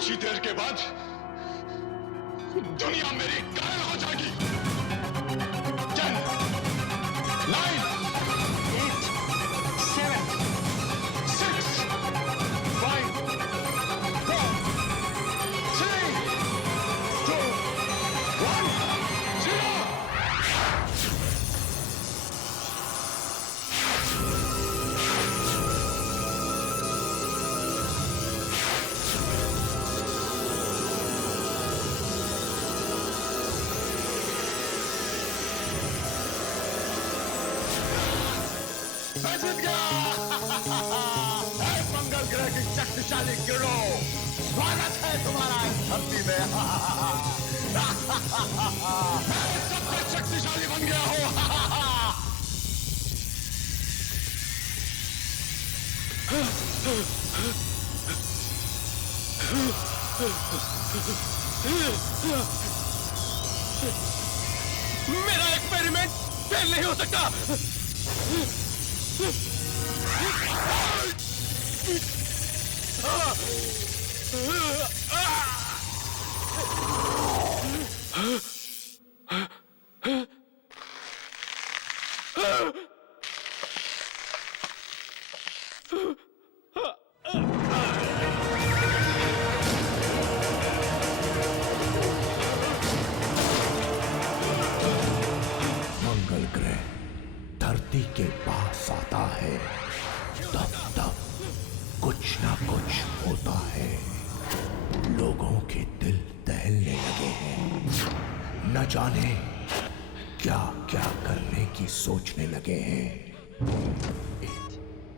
कुछ ही देर के बाद दुनिया मेरी कायल हो जाएगी। 10, 9, 8, 7, 6, 5, 4, 3, 2, 1, 0। मैं जीत गया। हे मंगल ग्रह की शक्तिशाली गिरोह, स्वागत है तुम्हारा इस धरती में। मैं सबसे शक्तिशाली बन गया हूँ। मेरा एक्सपेरिमेंट फेल नहीं हो सकता। मंगल ग्रह धरती के पास आता है तब तब कुछ ना कुछ होता है। लोगों के दिल दहलने लगे हैं, न जाने क्या क्या करने की सोचने लगे हैं।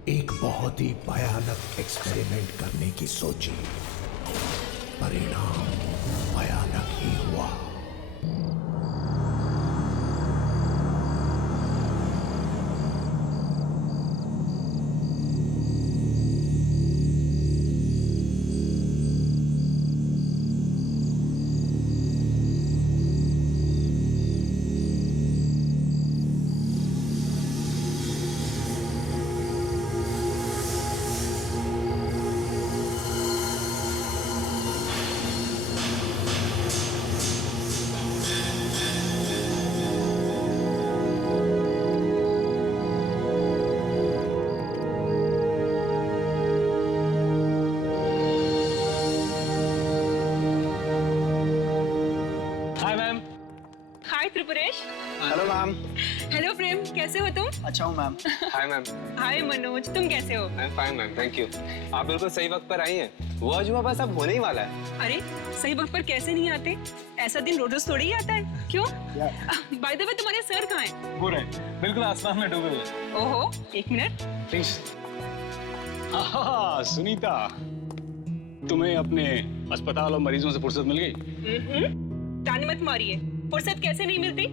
एक बहुत ही भयानक एक्सपेरिमेंट करने की सोची, परिणाम भयानक ही हुआ। Hi Tripuresh. Hello ma'am. Hello Prem, कैसे हो तुम? अच्छा हूँ ma'am. Hi ma'am. Hi Manoj, तुम कैसे हो? I am fine ma'am, thank you. आप बिल्कुल सही वक्त पर आई हैं। वो अजूबा बस अब होने ही वाला है। अरे सही वक्त पर कैसे नहीं आते? ऐसा दिन रोज रोज थोड़ी ही आता है। क्यों? बाय द वे तुम्हारे सर कहाँ हैं? पूरे बिल्कुल आसमान में डूबे हुए। ओहो, एक मिनट। प्लीज। सुनीता, तुम्हें अपने अस्पताल और मरीजों से फुर्सत मिल गई? ताने मत मारिए, फुर्सत कैसे नहीं मिलती?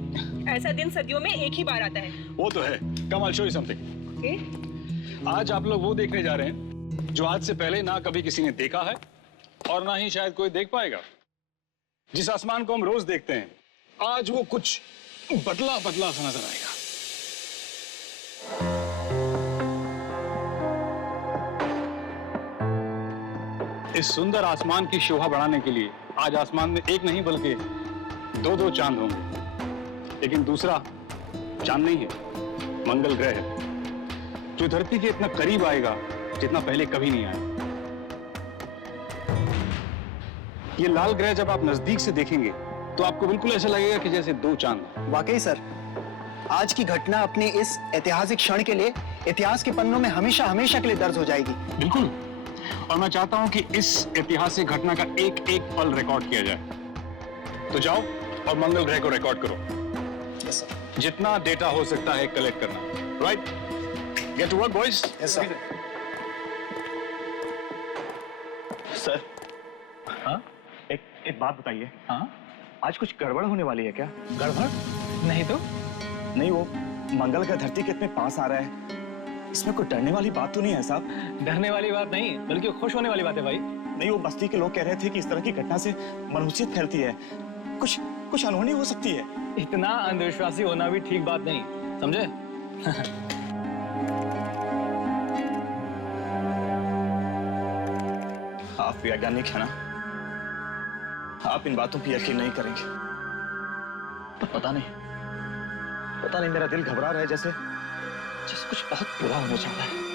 ऐसा दिन सदियों में एक ही बार आता है। वो तो है। Come I show you something. Okay. आज आप लोग वो देखने जा रहे हैं जो आज से पहले ना कभी किसी ने देखा है और ना ही शायद कोई देख पाएगा। जिस आसमान को हम रोज देखते हैं, आज वो कुछ बदला बदला सा नजर आएगा। इस सुंदर आसमान की शोभा बढ़ाने के लिए आज आसमान में एक नहीं बल्कि दो चांद होंगे। लेकिन दूसरा चांद नहीं है, मंगल ग्रह है, जो धरती के इतना करीब आएगा जितना पहले कभी नहीं आया। ये लाल ग्रह जब आप नजदीक से देखेंगे तो आपको बिल्कुल ऐसा लगेगा कि जैसे दो चांद। वाकई सर, आज की घटना अपने इस ऐतिहासिक क्षण के लिए इतिहास के पन्नों में हमेशा हमेशा के लिए दर्ज हो जाएगी। बिल्कुल। और मैं चाहता हूं कि इस ऐतिहासिक घटना का एक एक पल रिकॉर्ड किया जाए। तो जाओ और मंगल ग्रह को रिकॉर्ड करो। Yes sir. जितना डेटा हो सकता है कलेक्ट करना। Right? Get to work boys. Yes sir. Sir, हाँ? एक बात बताइए। हाँ? आज कुछ गड़बड़ होने वाली है क्या? गड़बड़? नहीं तो? नहीं, वो मंगल का धरती के इतने पास आ रहा है, इसमें कोई डरने वाली बात तो नहीं है साहब? डरने वाली बात नहीं, बल्कि खुश होने वाली बात है भाई। नहीं, वो बस्ती के लोग कह रहे थे कि इस तरह की घटना से मनहूसियत फैलती है, कुछ अनहोनी हो सकती है। इतना अंधविश्वासी होना भी ठीक बात नहीं, समझे? आप वैज्ञानिक है ना? आप इन बातों पे यकीन नहीं करेंगे, पर पता नहीं मेरा दिल घबरा रहा है, जैसे कुछ बहुत बुरा होने जा रहा है।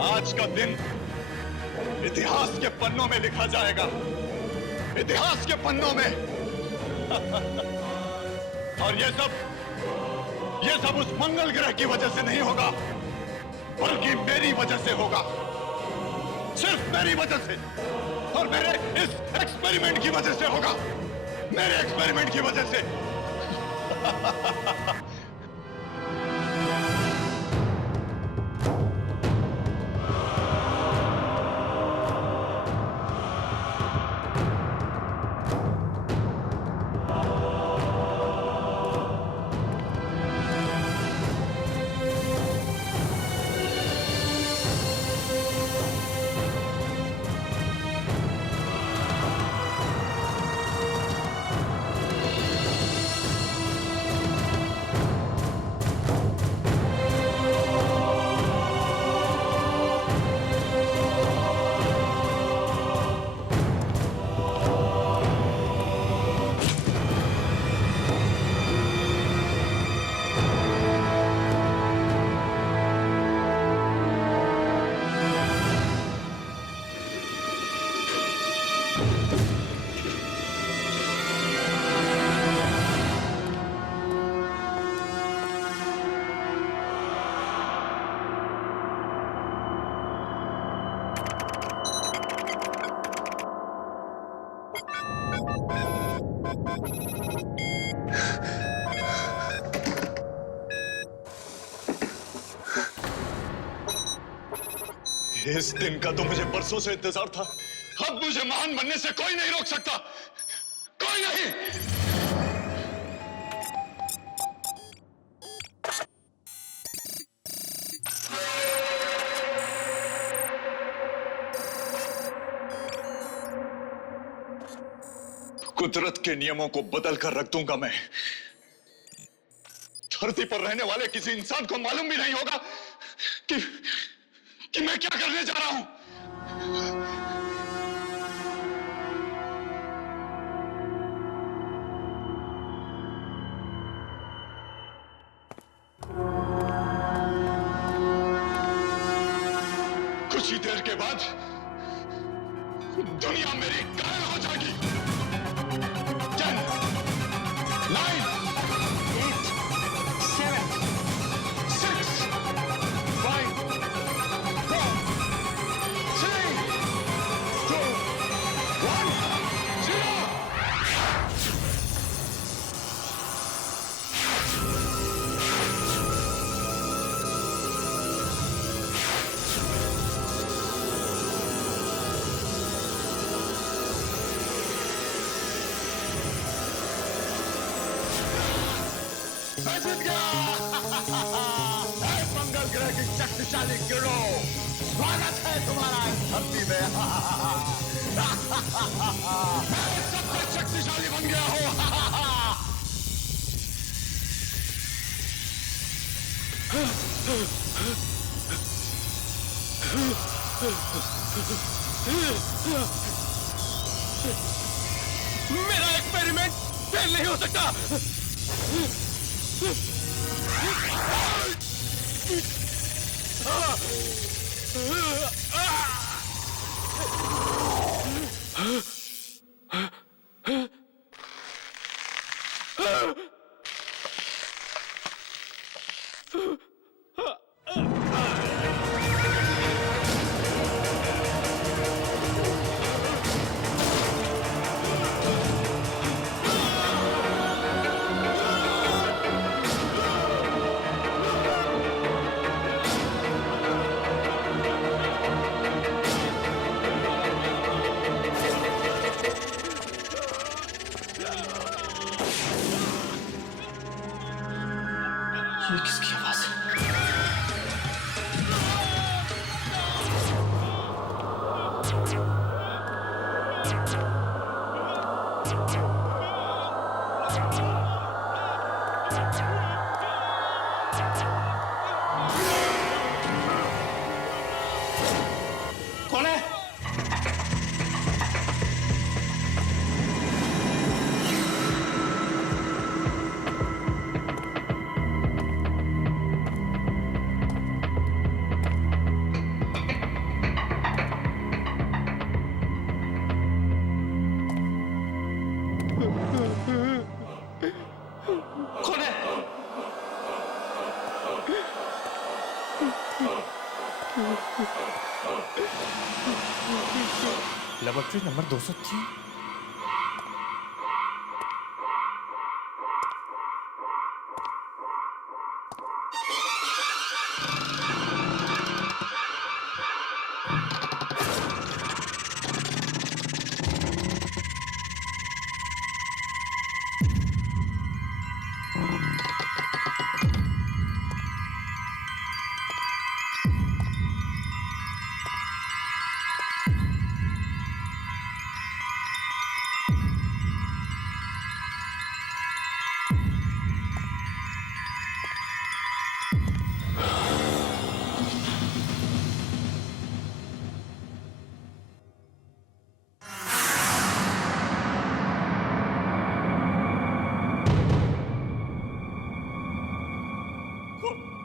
आज का दिन इतिहास के पन्नों में लिखा जाएगा, इतिहास के पन्नों में। और ये सब उस मंगल ग्रह की वजह से नहीं होगा, बल्कि मेरी वजह से होगा, सिर्फ मेरी वजह से, और मेरे इस एक्सपेरिमेंट की वजह से होगा, मेरे एक्सपेरिमेंट की वजह से। इस दिन का तो मुझे बरसों से इंतजार था। अब मुझे महान बनने से कोई नहीं रोक सकता, कोई नहीं। कुदरत के नियमों को बदल कर रख दूंगा मैं। धरती पर रहने वाले किसी इंसान को मालूम भी नहीं होगा कि मैं क्या करने जा रहा हूं। कुछ ही देर के बाद दुनिया मेरी कायल हो जाएगी। 10, 9, 8, 7, 6, 5, 4, 3, 2, 1, 0। जीत गया। मंगल ग्रह की शक्तिशाली किरणों, स्वागत है तुम्हारा इस धरती में। सबसे शक्तिशाली बन गया हो। मेरा एक्सपेरिमेंट फेल नहीं हो सकता। ये किसकी आवाज है? कौन है? कौन है? Laboratory number 203।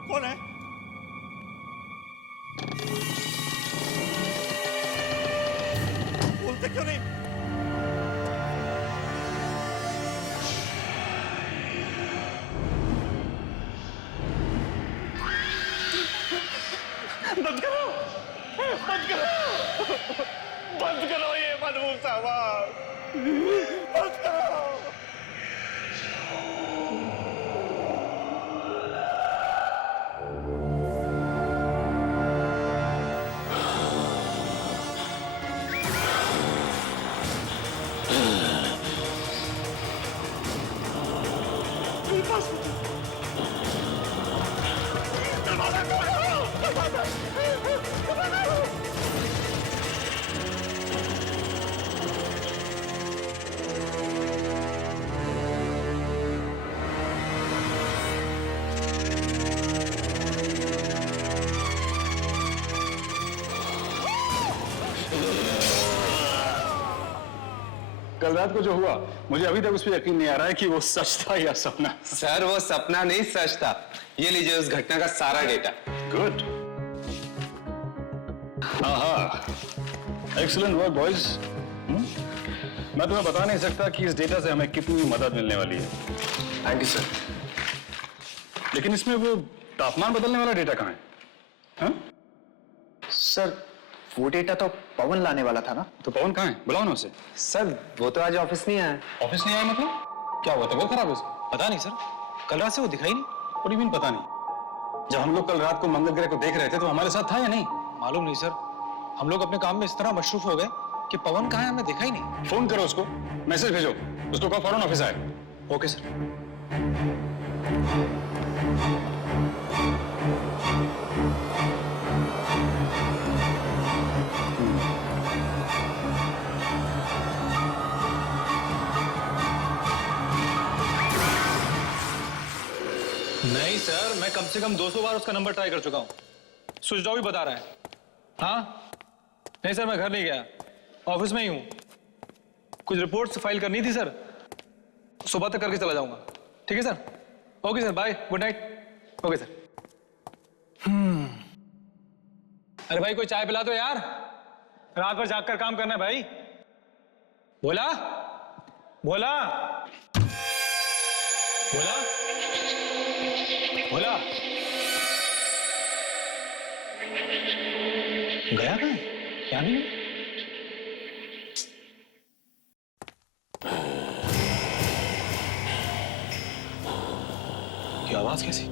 कौन है? बोलते क्यों नहीं? बंद करो, बंद करो, बंद करो ये मनहूस आवाज, बंद करो। कल रात को जो हुआ, मुझे अभी तक उस पर यकीन नहीं आ रहा है कि वो सच था या सपना। सर वो सपना नहीं सच था। ये लीजिए उस घटना का सारा डेटा। गुड। हाँ, एक्सीलेंट वर्क बॉयज। मैं तुम्हें बता नहीं सकता कि इस डेटा से हमें कितनी मदद मिलने वाली है। Thank you sir. लेकिन इसमें वो तापमान बदलने वाला डेटा कहाँ है? हाँ? सर वो डेटा तो पवन लाने वाला था ना। तो पवन कहाँ है? बुलाओ ना उसे। सर वो तो आज ऑफिस नहीं आया। ऑफिस नहीं आया मतलब? क्या हुआ, तबीयत खराब है उसकी? पता नहीं सर, कल रात से वो दिखाई नहीं। What do you mean पता नहीं? जब हम लोग कल रात को मंगल ग्रह को देख रहे थे तो हमारे साथ था या नहीं? मालूम नहीं सर, हम लोग अपने काम में इस तरह मशरूफ हो गए कि पवन कहाँ है हमें देखा ही नहीं। फोन करो उसको, मैसेज भेजो, उसको कहो फौरन ऑफिस आए। Okay sir. नहीं सर, मैं कम से कम 200 बार उसका नंबर ट्राई कर चुका हूं। स्विच ऑफ भी बता रहा है। हाँ नहीं सर, मैं घर नहीं गया, ऑफिस में ही हूं। कुछ रिपोर्ट्स फाइल करनी थी सर, सुबह तक करके चला जाऊंगा। ठीक है sir, okay sir, bye, good night. Okay sir. अरे भाई कोई चाय पिला दो यार, रात भर जाग कर काम करना है भाई। बोला बोला बोला बोला गया कहाँ? क्या नहीं? ये आवाज कैसी?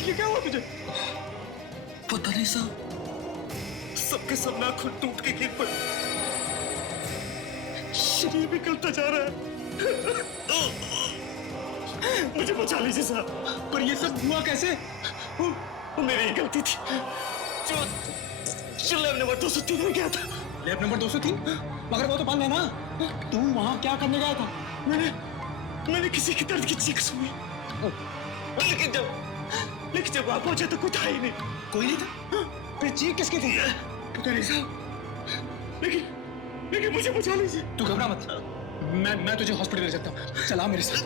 ये क्या हुआ तुझे? पता नहीं साहब, सबके सब नाखून टूट के गिर पड़े, शरीर भी गलता जा रहा है। मुझे बचा लीजिए साहब। पर ये सब हुआ कैसे? वो मेरी ही गलती थी। जो लैब नंबर 203 में गया था। Lab number 203? मगर वो तो बंद है ना। तू वहां क्या करने गया था? मैंने किसी की दर्द की चीख सुनी, लेकिन जब वहां पहुंचा तो कुछ था ही नहीं। कोई नहीं था? फिर चीख किसकी थी? पता नहीं साहब, लेकिन मुझे बचा लीजिए। तू घबरा मत, मैं तुझे हॉस्पिटल ले जाता हूँ। चला मेरे साथ।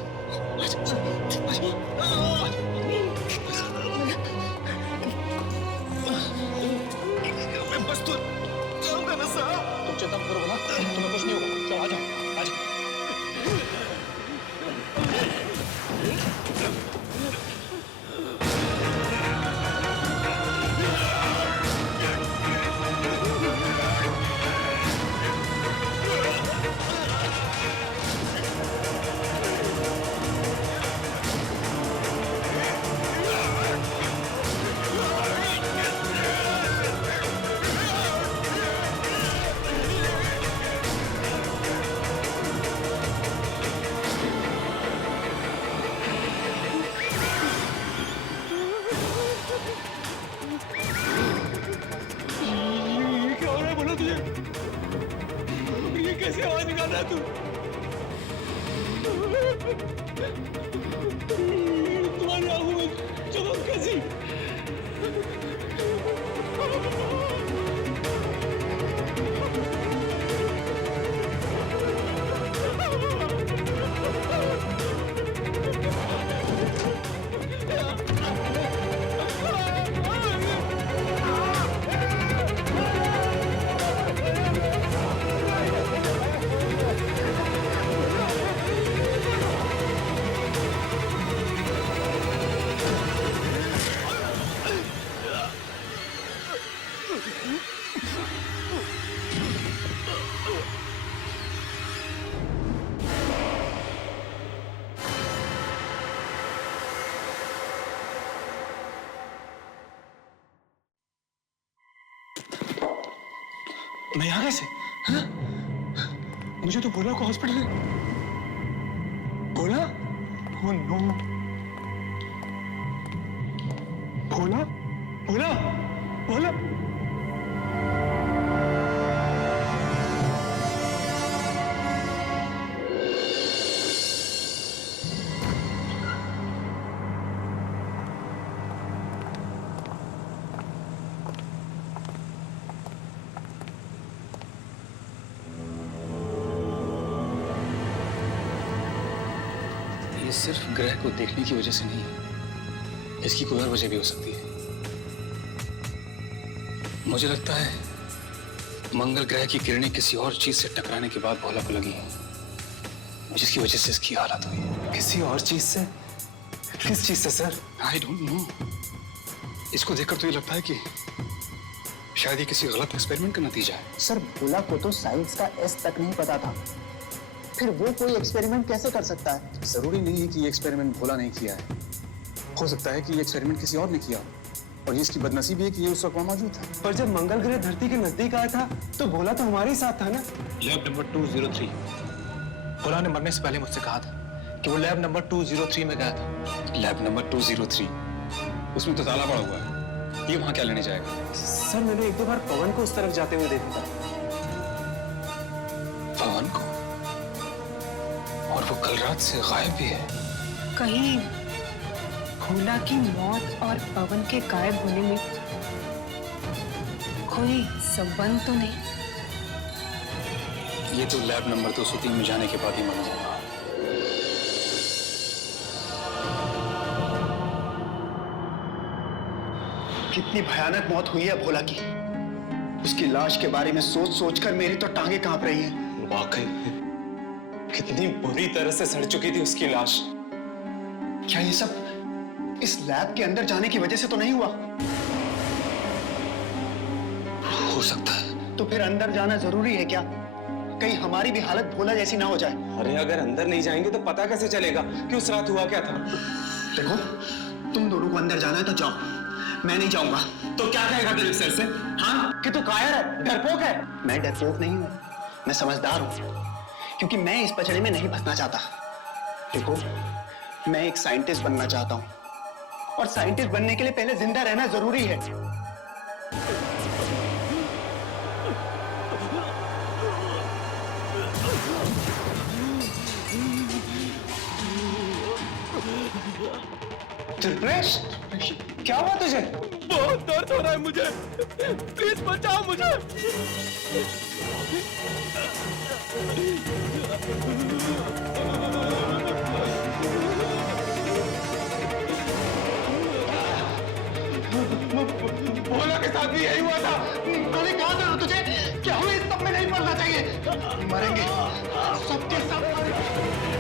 मैं बस तो जाऊंगा ना साहब। तुम चिंता मत करो ना, तुम्हें कुछ नहीं होगा। चलो आ जाओ, आ जाओ। कैसे आवाज निकाल रहा तू? तुम्हारी आंखों में चमक कैसी? मैं यहाँ कैसे? हाँ? मुझे तो भोला को हॉस्पिटल में। भोला? Oh no! भोला? भोला? भोला? ये सिर्फ ग्रह को देखने की वजह से नहीं है, इसकी कोई और वजह भी हो सकती है। मुझे लगता है मंगल ग्रह की किरणें किसी और चीज से टकराने के बाद भोला को लगी हैं, जिसकी वजह से इसकी हालत हुई है। किसी और चीज से? किस चीज से सर? I don't know. इसको देखकर तो ये लगता है कि शायद ये किसी गलत एक्सपेरिमेंट का नतीजा है। सर भोला को तो साइंस का एस तक नहीं पता था, फिर वो कोई एक्सपेरिमेंट कैसे कर सकता है? जरूरी नहीं है कि ये एक्सपेरिमेंट भोला नहीं किया है, हो सकता है कि ये एक्सपेरिमेंट किसी और ने किया हो, और ये इसकी बदनसीबी है कि ये उस वक्त वहां मौजूद था। पर जब मंगल ग्रह धरती के नजदीक आया था तो भोला तो हमारे ही साथ था ना। Lab number 203। भोला ने मरने से पहले मुझसे कहा था कि वो लैब नंबर 203 में गया था। लैब नंबर 203, उसमें तो ताला पड़ा हुआ है, ये वहां क्या लेने जाएगा? सर मैंने एक दो बार पवन को उस तरफ जाते हुए देखा था। पवन को? और वो कल रात से गायब भी है। कहीं भोला की मौत और पवन के गायब होने में कोई संबंध तो नहीं? ये तो लैब नंबर 203 में जाने के बाद ही मालूम होगा। कितनी भयानक मौत हुई है भोला की। उसकी लाश के बारे में सोच सोचकर मेरी तो टांगे कांप रही हैं। वाकई कितनी बुरी तरह से सड़ चुकी थी उसकी लाश। क्या ये सब इस लैब के अंदर जाने की वजह से तो नहीं हुआ? हो सकता है। तो फिर अंदर जाना जरूरी है क्या? कहीं हमारी भी हालत भोला जैसी ना हो जाए। अरे अगर अंदर नहीं जाएंगे तो पता कैसे चलेगा कि उस रात हुआ क्या था? देखो, तुम दोनों को अंदर जाना है तो जाओ, मैं नहीं जाऊंगा। तो क्या कहेगा दिलीप सर से? हाँ कि तू कायर है, डरपोक है? मैं डरपोक नहीं हूं, मैं समझदार हूं, क्योंकि मैं इस पचड़े में नहीं फंसना चाहता। देखो, मैं एक साइंटिस्ट बनना चाहता हूं, और साइंटिस्ट बनने के लिए पहले जिंदा रहना जरूरी है। त्रिप्रेश, क्या हुआ तुझे? बहुत दर्द हो रहा है मुझे, प्लीज बचाओ मुझे। भोला के साथ भी यही हुआ था। मैंने कहा था तुझे कि हमें इस सब में नहीं पड़ना चाहिए। मरेंगे, सबके सब मरेंगे।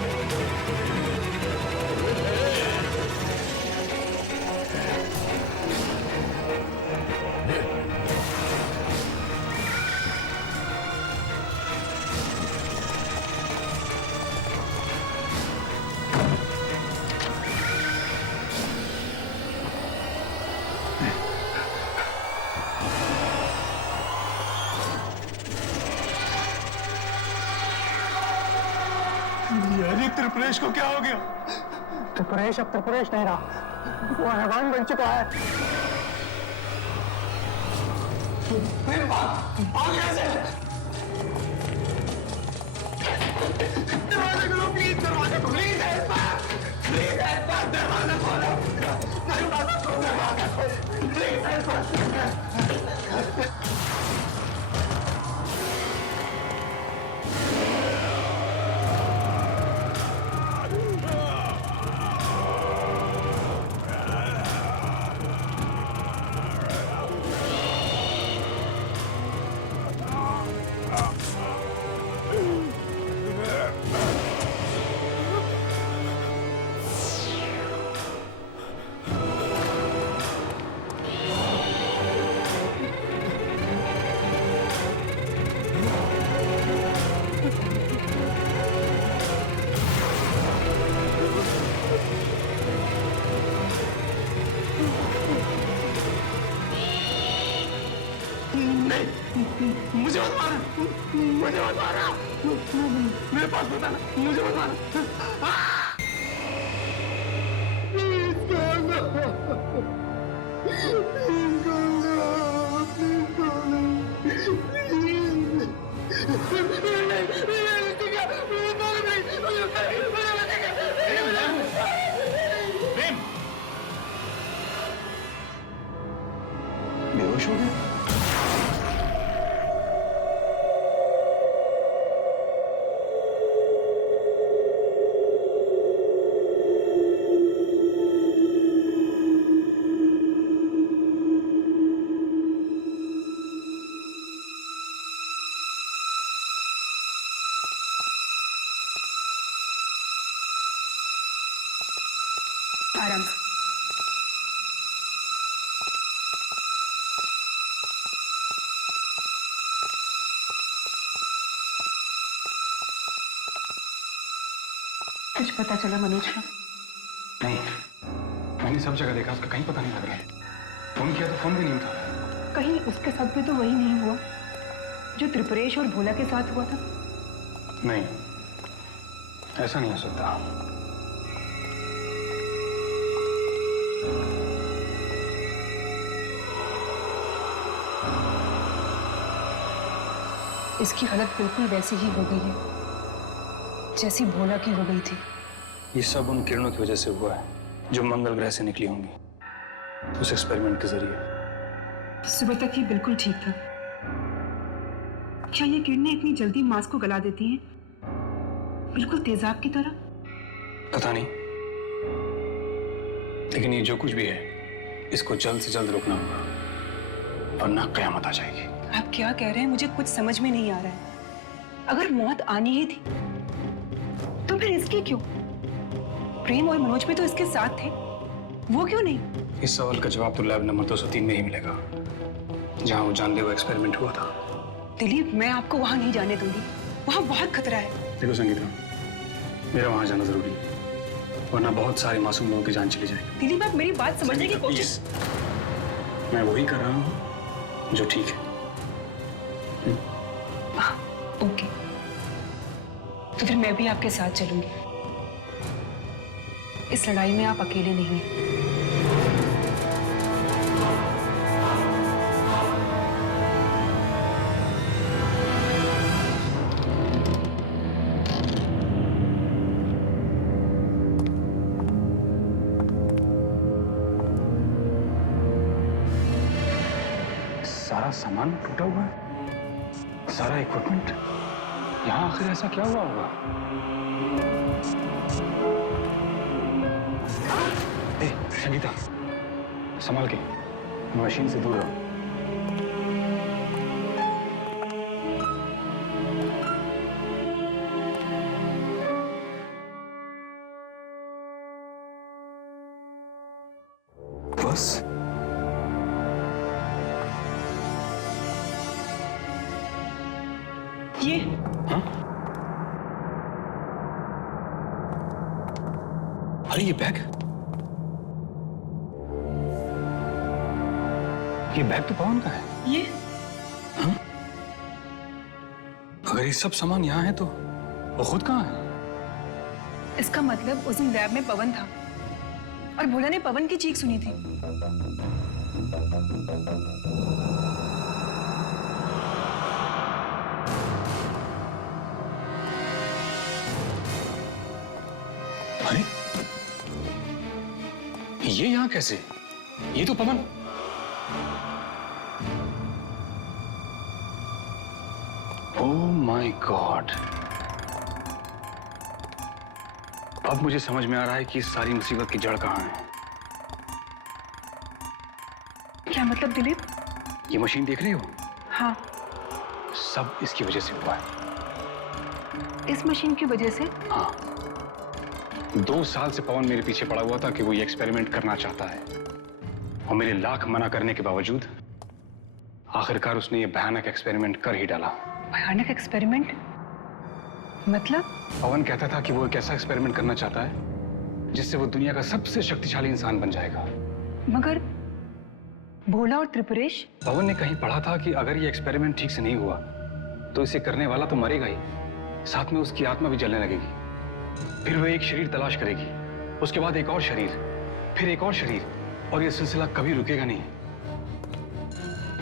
यानी त्रिपुरेश को क्या हो गया? त्रिपुरेश अब त्रिपुरेश नहीं रहा, वो हैवान बन चुका है। दरवाजा खोलो प्लीज, दरवाजा खोलो प्लीज, प्लीज दरवाजा खोलो, दरवाजा खोलो, दरवाजा खोलो प्लीज। मुझे मत मारा, मुझे मत मारा, मेरे पास बता, मुझे मत मारा। बेहोश हो गया। आराम से। कुछ पता चला मनोज का? नहीं, मैंने सब जगह देखा, उसका कहीं पता नहीं लग रहा है। फोन किया तो फोन भी नहीं उठा। कहीं उसके साथ भी तो वही नहीं हुआ जो त्रिपुरेश और भोला के साथ हुआ था? नहीं, ऐसा नहीं हो सकता। इसकी हालत बिल्कुल वैसी ही हो गई है जैसी भोला की हो गई थी। ये सब उन किरणों की वजह से हुआ है जो मंगल ग्रह से निकली होंगी उस एक्सपेरिमेंट के जरिए। सुबह तक ये बिल्कुल ठीक था। क्या ये किरणें इतनी जल्दी मांस को गला देती हैं, बिल्कुल तेजाब की तरह? पता नहीं, लेकिन ये जो कुछ भी है इसको जल्द से जल्द रोकना होगा वरना कयामत आ जाएगी। आप क्या कह रहे हैं? मुझे कुछ समझ में नहीं आ रहा है। अगर मौत आनी ही थी तो फिर इसकी क्यों? प्रेम और मनोज भी तो इसके साथ थे, वो क्यों नहीं? इस सवाल का जवाब तो लैब नंबर 203 में ही मिलेगा जहां वो जानलेवा एक्सपेरिमेंट हुआ था। दिलीप, मैं आपको वहां नहीं जाने दूंगी। वहां बहुत खतरा है। देखो संगीता, मेरा वहां जाना जरूरी है वरना बहुत सारे मासूम लोगों की जान चली जाएगी। दिलीप, आप मेरी बात समझने की कोशिश। मैं वही कर रहा हूँ जो ठीक है। ओके, तो फिर मैं भी आपके साथ चलूंगी। इस लड़ाई में आप अकेले नहीं हैं। सारा सामान टूटा हुआ है, सारा इक्विपमेंट। यहाँ आखिर ऐसा क्या हुआ होगा? ए, संगीता, संभाल के, मशीन से दूर रहो। बस ये हाँ? अरे ये बैग तो पवन का है। ये हाँ? अगर ये सब सामान यहाँ है तो वो खुद कहाँ है? इसका मतलब उस दिन लैब में पवन था और भोला ने पवन की चीख सुनी थी। अरे ये यहाँ कैसे? ये तो पवन। ओह माय गॉड, अब मुझे समझ में आ रहा है कि इस सारी मुसीबत की जड़ कहाँ है। क्या मतलब दिलीप? ये मशीन देख रही हो? हाँ। सब इसकी वजह से हुआ है। इस मशीन की वजह से? हाँ, 2 साल से पवन मेरे पीछे पड़ा हुआ था कि वो ये एक्सपेरिमेंट करना चाहता है और मेरे लाख मना करने के बावजूद आखिरकार उसने ये भयानक एक्सपेरिमेंट कर ही डाला। भयानक एक्सपेरिमेंट? मतलब? पवन कहता था कि वो एक ऐसा एक्सपेरिमेंट करना चाहता है जिससे वो दुनिया का सबसे शक्तिशाली इंसान बन जाएगा। मगर भोला और त्रिपुरेश? पवन ने कहीं पढ़ा था कि अगर ये एक्सपेरिमेंट ठीक से नहीं हुआ तो इसे करने वाला तो मरेगा ही, साथ में उसकी आत्मा भी जलने लगेगी। फिर वो एक शरीर तलाश करेगी, उसके बाद एक और शरीर, फिर एक और शरीर, और ये सिलसिला कभी रुकेगा नहीं,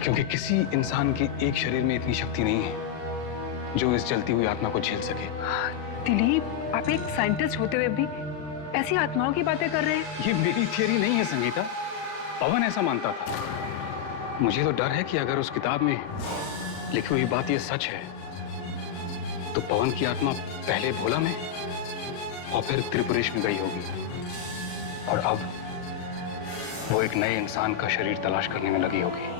क्योंकि किसी इंसान के एक शरीर में इतनी शक्ति नहीं है जो इस जलती हुई आत्मा को झेल सके। दिलीप, आप एक साइंटिस्ट होते हुए भी ऐसी आत्माओं की बातें कर रहे हैं? ये मेरी थियरी नहीं है संगीता, पवन ऐसा मानता था। मुझे तो डर है कि अगर उस किताब में लिखी हुई बात ये सच है तो पवन की आत्मा पहले भोला में और फिर त्रिपुरेश में गई होगी और अब वो एक नए इंसान का शरीर तलाश करने में लगी होगी।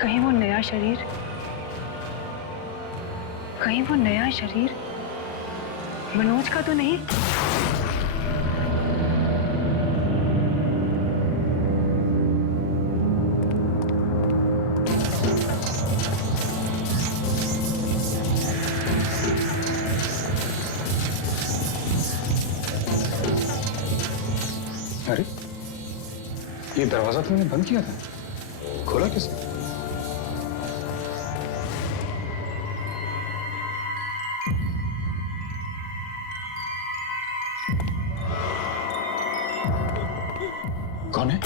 कहीं वो नया शरीर मनोज का तो नहीं? ये दरवाजा तुमने बंद किया था, खोला किसने? कौन है?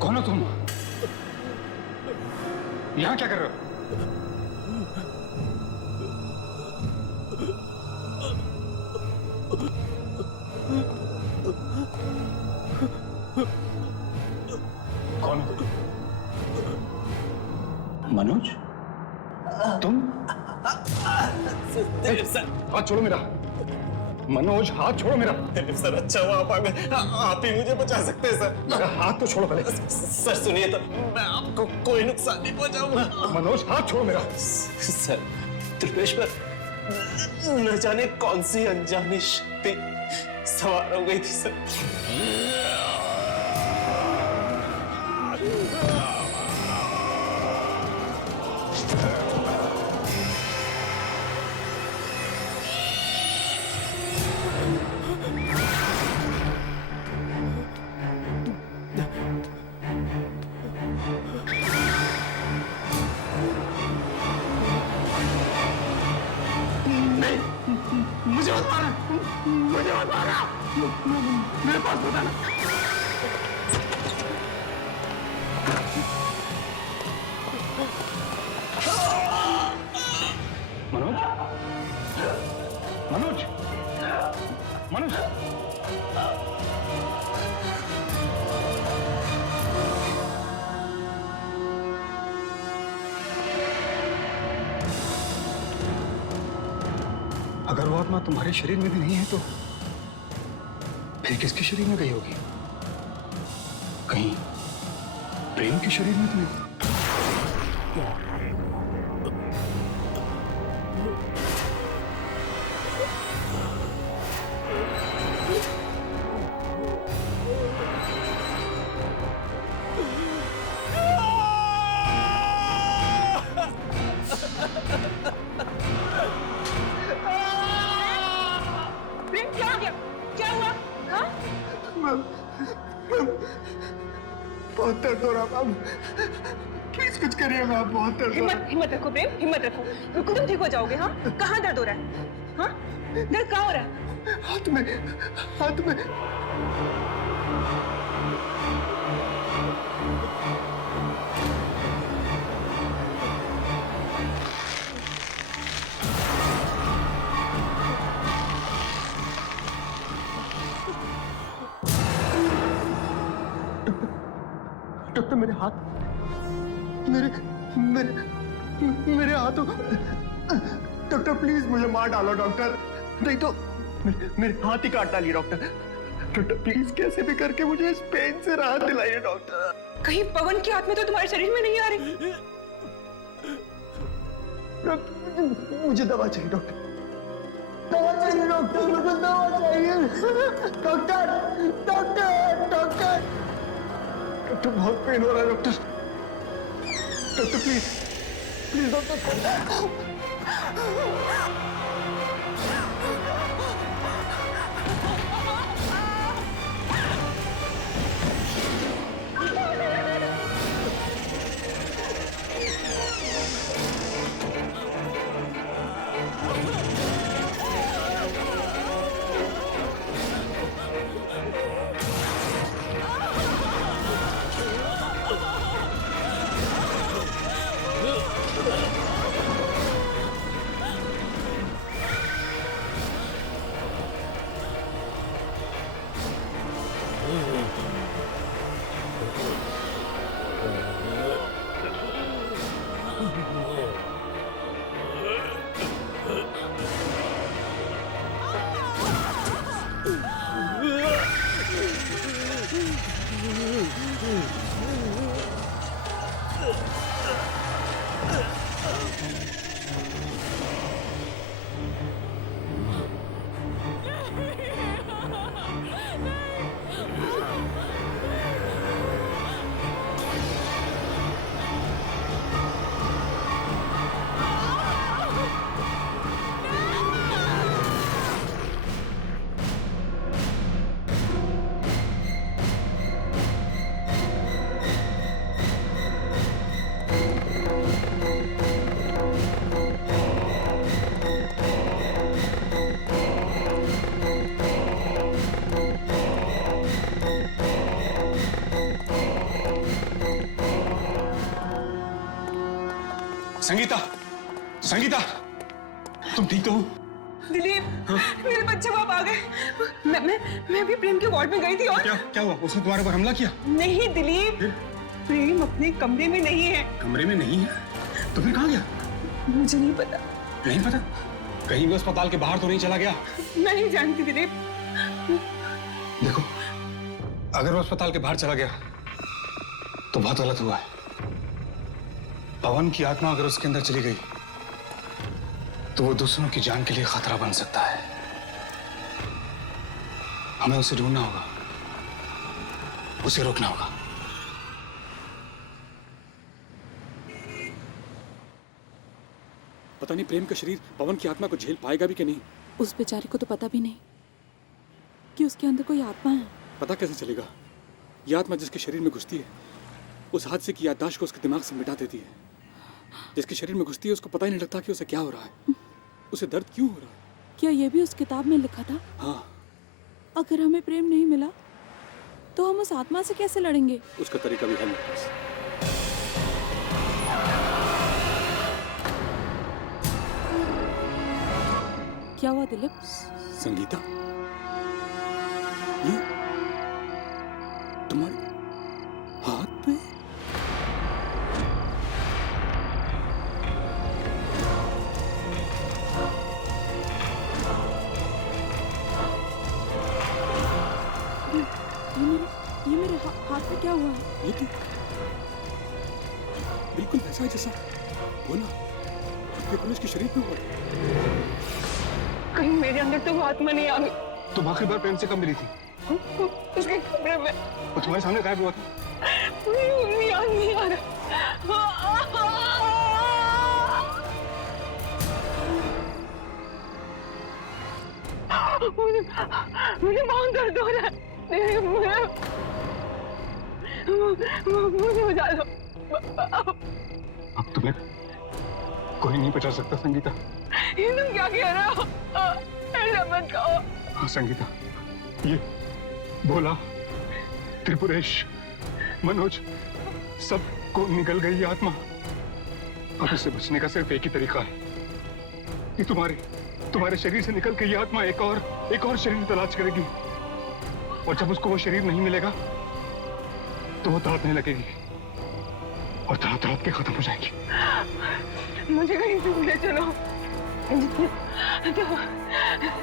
कौन हो तुम? यहां क्या कर रहे हो? कौन हो? मनोज? तुम? हाथ छोड़ो मेरा। मनोज, हाथ छोड़ो मेरा। सर अच्छा हुआ आप आ गए, आप ही मुझे बचा सकते हैं सर। मेरा हाथ तो छोड़ो पहले। सर सुनिए तो, मैं आपको कोई नुकसान नहीं पहुंचाऊंगा। मनोज, हाथ छोड़ो मेरा। सर त्रिपेश पर न जाने कौन सी अनजानी शक्ति सवार हो गई थी सर। मुझे मत मारा, मुझे मत मारा, मेरे पास बताना। मनोज? मनोज? मनोज? अगर वो आत्मा तुम्हारे शरीर में भी नहीं है तो फिर किसके शरीर में गई होगी? कहीं प्रेम के शरीर में तो नहीं? प्रेम, क्या हो गया? क्या हुआ? हाँ? बहुत दर्द हो रहा मैम, प्लीज कुछ करिए मैम, बहुत दर्द हो रहा हिम्मत रखो प्रेम, हिम्मत रखो। बिल्कुल तुम ठीक हो जाओगे। हाँ, कहाँ दर्द हो रहा है? हाँ, दर्द कहाँ हो रहा है? हाथ में, हाथ में। डॉक्टर मेरे हाथ, मेरे मेरे मेरे हाथों, डॉक्टर प्लीज मुझे मार डालो डॉक्टर, नहीं तो मेरे हाथ ही काट डालिए डॉक्टर। डॉक्टर प्लीज कैसे भी करके मुझे इस पेन से राहत दिलाइए डॉक्टर। कहीं पवन की आत्मा तो तुम्हारे शरीर में नहीं आ रही? मुझे दवा चाहिए डॉक्टर, दवा चाहिए डॉक्टर, मुझे दवा चाहिए डॉक्टर, डॉक्टर, डॉक्टर। डॉक्टर बहुत पेन हो रहा है doctor, doctor please, please doctor. Sangeeta, Sangeeta, तुम ठीक तो हो? दिलीप, मेरे बच्चे बाप आ गए। मैं भी प्रेम के वार्ड में गई थी और क्या हुआ? उसने तुम्हारे ऊपर हमला किया? नहीं दिलीप, प्रेम अपने कमरे में नहीं है। कमरे में नहीं है? तो फिर कहाँ गया? मुझे नहीं पता। नहीं पता? कहीं भी अस्पताल के बाहर तो नहीं चला गया? मैं नहीं जानती दिलीप। देखो, अगर वो अस्पताल के बाहर चला गया तो बहुत गलत हुआ है। पवन की आत्मा अगर उसके अंदर चली गई तो वो दूसरों की जान के लिए खतरा बन सकता है। हमें उसे ढूंढना होगा, उसे रोकना होगा। पता नहीं प्रेम का शरीर पवन की आत्मा को झेल पाएगा भी कि नहीं। उस बेचारे को तो पता भी नहीं कि उसके अंदर कोई आत्मा है। पता कैसे चलेगा? ये आत्मा जिसके शरीर में घुसती है उस हादसे की याददाश्त को उसके दिमाग से मिटा देती है। जिसके शरीर में घुसती है उसको पता ही नहीं लगता कि उसे क्या हो रहा है, उसे दर्द क्यों हो रहा है। क्या ये भी उस किताब में लिखा था? हाँ। अगर हमें प्रेम नहीं मिला तो हम उस आत्मा से कैसे लड़ेंगे? उसका तरीका भी है मेरे पास। क्या हुआ दिलीप? संगीता, ये तुम्हारे हाथ पे? ये मेरे हाथ पे क्या हुआ है? ये तो बिल्कुल वैसा है जैसा बोला पुलिस के शरीर पे हुआ। कहीं मेरे अंदर तो वो आत्मा नहीं आ गई। तुम आखिरी बार प्रेम से कब मिली थी? उसके कमरे में। वो तुम्हारे सामने गायब हुआ था? मुझे याद नहीं आ रहा। मुझे बहुत दर्द हो रहा है। मुझे बचा दो। अब तुम्हें कोई नहीं बचा सकता संगीता। ये तुम क्या कह रहे हो? ऐसा मत कहो। हाँ संगीता, ये भोला, त्रिपुरेश, मनोज, सबको निकल गई आत्मा। अब इससे बचने का सिर्फ एक ही तरीका है कि तुम्हारे शरीर से निकल के ये आत्मा एक और शरीर तलाश करेगी। और जब उसको वो शरीर नहीं मिलेगा तो वो तड़पने लगेगी और तड़प के खत्म हो जाएगी। मुझे कहीं से ले चलो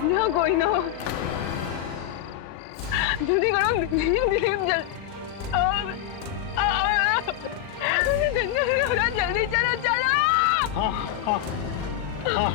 जहाँ कोई ना हो। जल्दी करो दिलीप, जल्दी चलो चलो। हाँ हाँ हाँ।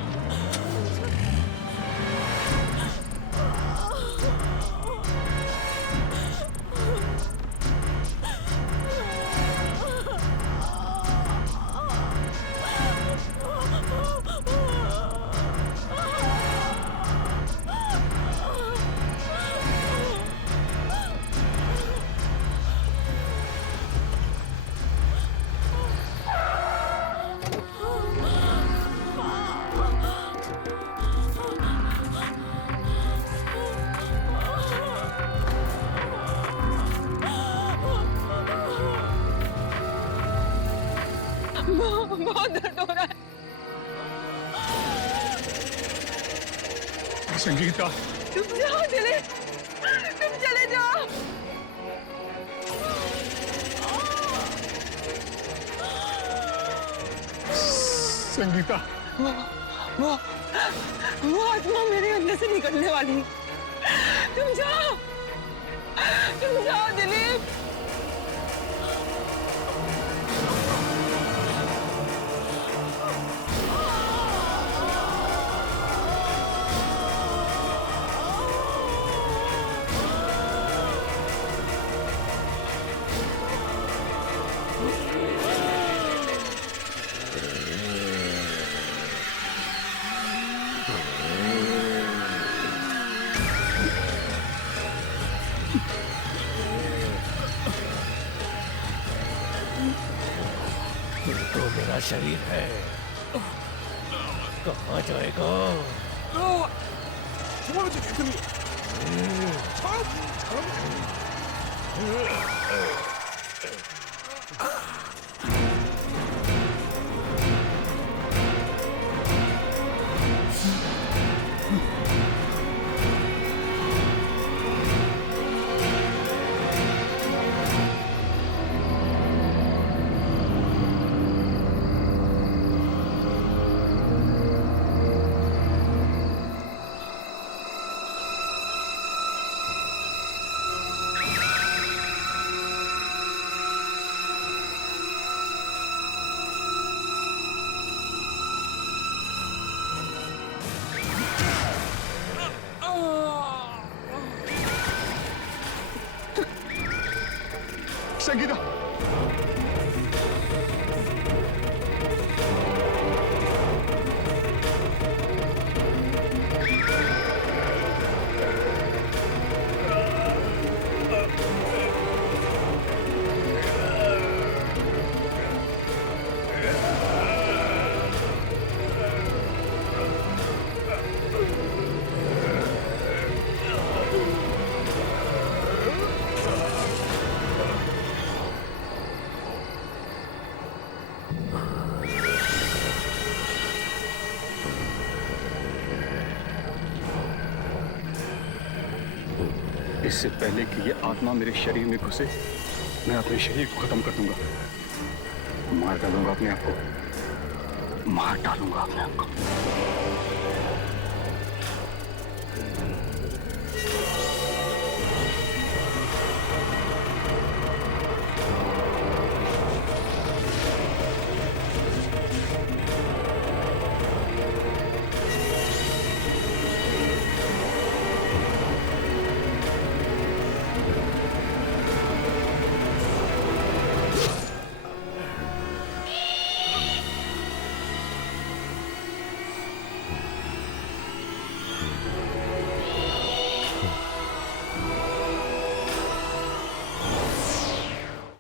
बहुत दर्द हो रहा है। संगीता, तुम जाओ दिलीप, तुम चले जाओ। संगीता, वो आत्मा मेरे अंदर से निकलने वाली है। तुम जाओ दिलीप। तो मेरा शरीर है, कहाँ जाएगा? संगीता, इससे पहले कि ये आत्मा मेरे शरीर में घुसे, मैं अपने शरीर को खत्म कर दूंगा, मार डालूंगा अपने आप को, मार डालूंगा अपने आप को।